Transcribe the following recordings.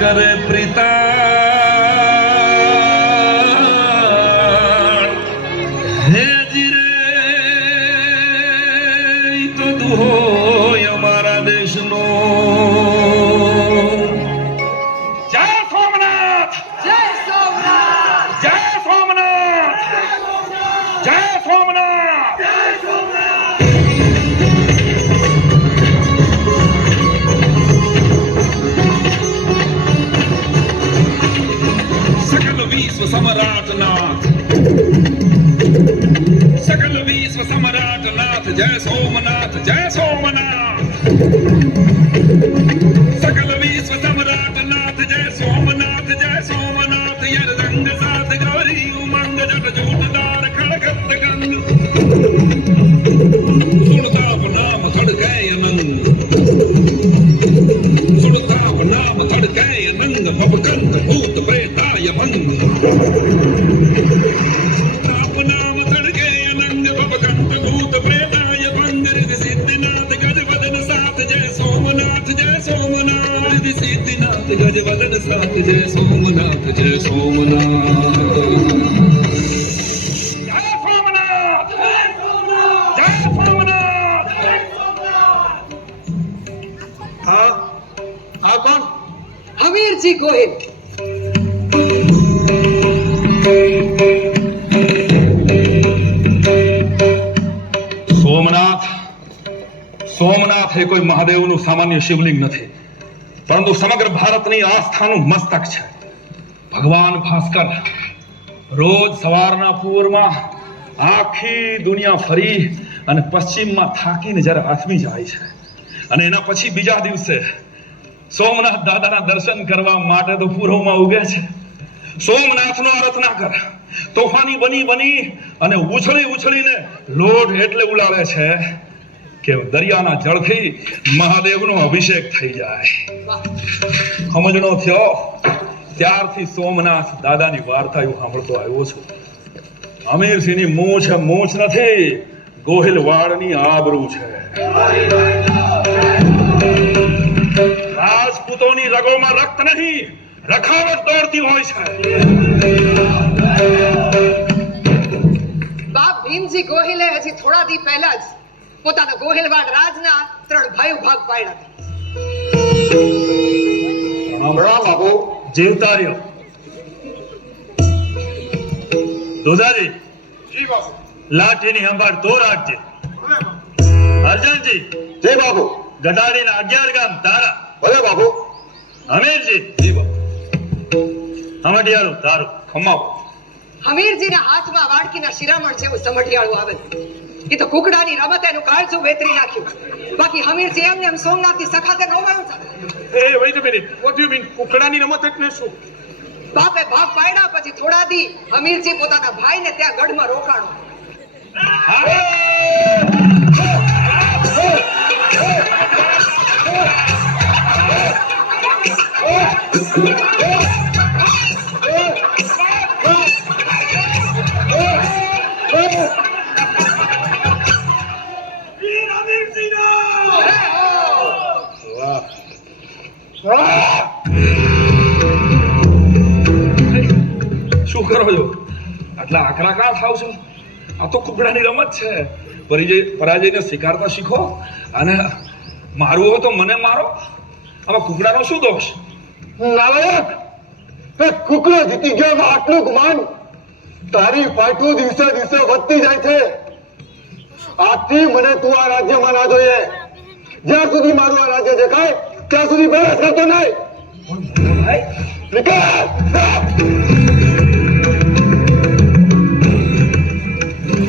કરે પ્રીતા હે જીરે તો દુહોય અમારા દેશનો જય સોમનાથ જય સોમનાથ જય સોમનાથ જય સોમનાથ જય સોમનાથ सकल विश्व सम्राट नाथ सकल विश्व सम्राट नाथ जय सोमनाथ जय सोमनाथ सकल विश्व सम्राट नाथ जय सोमनाथ यर रंग साथ गौरी उमंग जट जूटदार खड़गत गंग सुनताप नाम खड़कै अनंग सुनताप नाम खड़कै अनंग भवकंत भूत प्रेताय भंग सुनताप नाम खड़कै अनंग भवकंत भूत प्रेताय भंग रिद्धि सिद्धिनाथ गजवदन साथ जय सोमनाथ रिद्धि सिद्धिनाथ गजवदन साथ जय सोमनाथ जय सोमनाथ जय सोमनाथ जय सोमनाथ हाँ हाँ कौन હમીરજી ગોહિલ સોમનાથ સોમનાથ એ કોઈ મહાદેવનું સામાન્ય શિવલિંગ નથી, પરંતુ સમગ્ર ભારતની આસ્થાનું મસ્તક છે. ભગવાન ભાસ્કર રોજ સવારના પૂરમાં આખી દુનિયા ફરી અને પશ્ચિમમાં થાકીને જ્યારે આથમી જાય છે અને એના પછી બીજા દિવસે સોમનાથ દાદાના દર્શન કરવા માટે તો પૂર્વમાં ઉગે છે. સોમનાથનો અર્થ ના કર તોફાની બની અને ઉછળીને લોઢ એટલે ઉલાળે છે કે દરિયાના જળથી મહાદેવનો અભિષેક થઈ જાય. સમજણો થયો ત્યારથી સોમનાથ દાદાની વાર્તા હું સાંભળતો આવ્યો છું. અમીરસિંહની મૂછ નથી, ગોહિલ વાળની આબરૂ છે. રાજપૂતોની રગોમાં રક્ત નહીં, રખાવટ દોડતી હોય છે. બાપ ભીમજી ગોહિલે હજી થોડા દી પહેલા જ પોતાના ગોહિલવાડ રાજના 3 ભાઈઓ ભાગ પાડ્યા હતા. પ્રણામ બાપુ. જીવતા રહ્યો. દોદાજી જી બાપુ. લાઠીની સંભાળ તો રાખજે. અર્જનજી જી બાપુ. ગઢાડીના 11 ગામ તારા. ભલે બાપુ. હમીરજી જી બાપુ. હમડિયાળું તારું. ખમાવો. હમીરજીના હાથમાં વાડકીના શિરામણ જેવું સમઢિયાળું આવે. એ તો કુકડાની રમત એનું કાળજું વેતરી નાખ્યું. બાકી હમીરજી એમને એમ સોમનાથની સખાતે ન વાયું છે. Wait a minute. What you mean? કુકડાની રમત એટલે શું? બાપે ભાગ પાડ્યા પછી થોડા દી હમીરજી પોતાના ભાઈને ત્યાં ગઢમાં રોકાણો. શું કરો છો? આટલા આકરા કાં થાવ છો? આ તો કુકડાની રમત છે. પરાજયને સ્વીકારતા શીખો. અને મારવું હોય તો મને મારો. આમાં કુકડાનો શું દોષ? નાલાયક! એ કુકડો જીતી ગયો એમાં આટલું ગુમાન? તારી પાટું દિવસે વધતી જાય છે. આજથી મને તું આ રાજ્યમાં ના જોઈએ. જ્યાં સુધી મારું આ રાજ્ય દેખાય ત્યાં સુધી પ્રવેશ કરતો નહીં. નીકળ!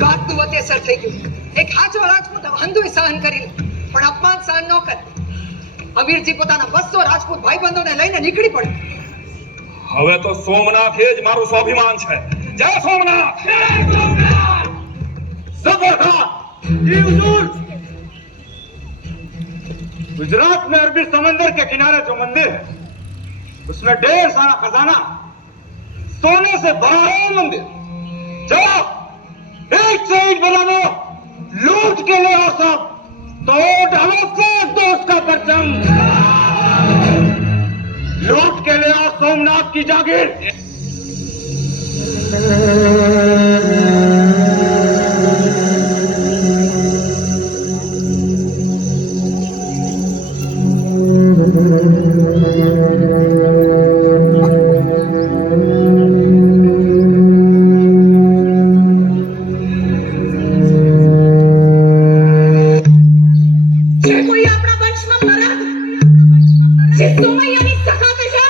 ગાતનું અત્યાચાર થઈ ગયું. એક હાચો રાજપૂત અંધુય સહન કરી લે, પણ અપમાન સહન ન કરે. હમીરજી પોતાના 200 રાજપૂત ભાઈબંધોને લઈને નીકળી પડે. હવે તો સોમનાથ એ જ મારું સ્વાભિમાન છે. જય સોમનાથ! गुजरात में अरबी समंदर के किनारे जो मंदिर है उसमें ढेर सारा खजाना सोने से भरा है. मंदिर जाओ एक से एक बना दो, लूट के ले आओ सब. तो ढलो फेंक दो उसका परचम. लूट के ले सोमनाथ की जागीर। જે કોઈ આપણા વંશમાં મરદ જે સોમૈયાની સખા કહેશે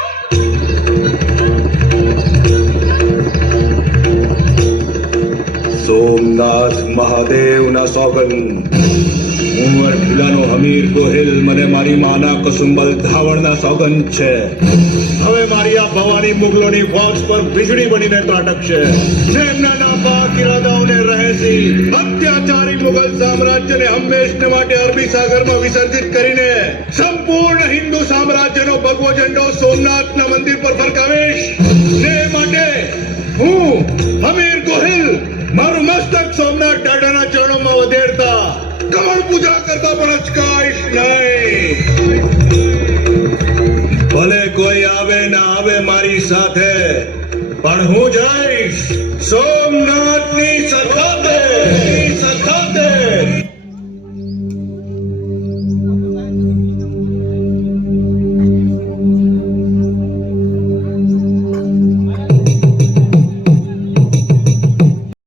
સોમનાથ મહાદેવના સોગન હું અઠલાનો હમીર ગોહિલ મને મારી માના કસુંબલ ધાવણના સોગન છે હવે મારી આ ભવાની મુગલોની ફોજ પર વીજળી બનીને ત્રાટકશે જેમના નાપાક ઇરાદાઓને રહેસી અત્યાચારી મુગલ સામ્રાજ્યને હંમેશને માટે અરબી સાગરમાં વિસર્જિત કરીને સંપૂર્ણ હિન્દુ સામ્રાજ્યનો ભગવો ઝંડો સોમનાથના મંદિર પર ફરકાવીશ ને એ માટે હું હમીર ગોહિલ મારું મસ્તક સોમનાથ દાદાના ચરણોમાં વધેરતા કમળ પૂજા કરતા પણ અચકાઈશ નહીં ભલે કોઈ આવે ના આવે મારી સાથે પણ હું જઈશ સોમનાથની સખા